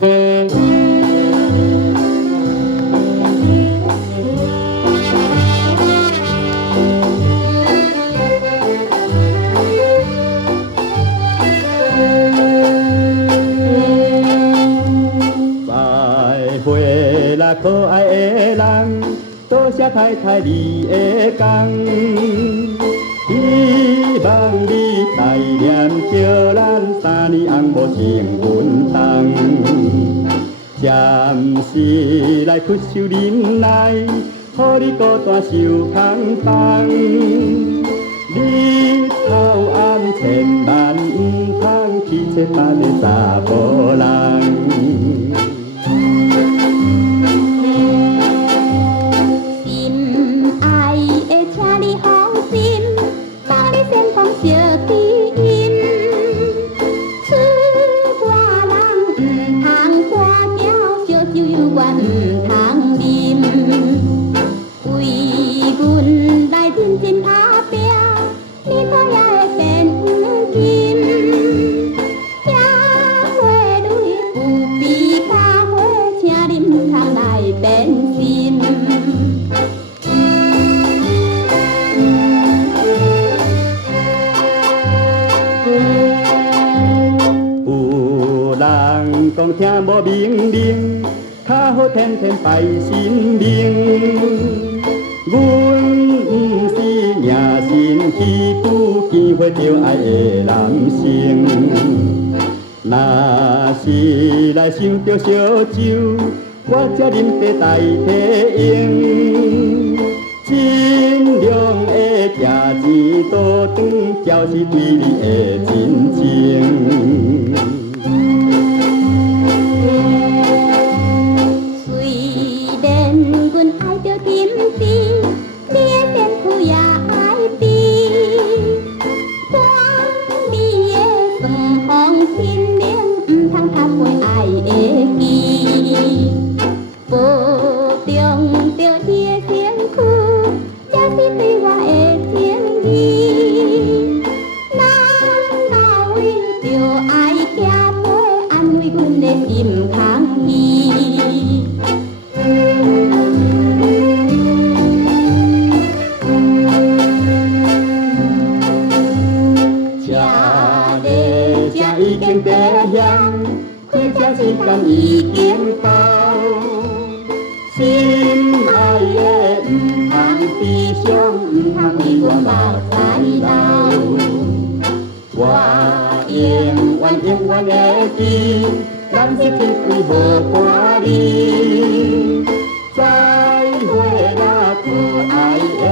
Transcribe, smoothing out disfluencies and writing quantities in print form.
回来可爱的人，多谢太太你的工，希望你带念叫咱3年红无成运动，暂时来屈受忍耐，予你孤单受空房。日头暗千万唔通去找别个查甫人。讲听无命令，较好天天拜神明。阮不是野心欺负见花着爱的男性，若是来想着烧酒，我才啉茶代替用。尽量的挣钱倒转，就是对你的真情。心空意，吃咧吃已经地香，开车时间已经到，心爱的唔通悲伤，唔通为我目屎流。永远会记，咱一起为无挂念。再会啦，可爱的。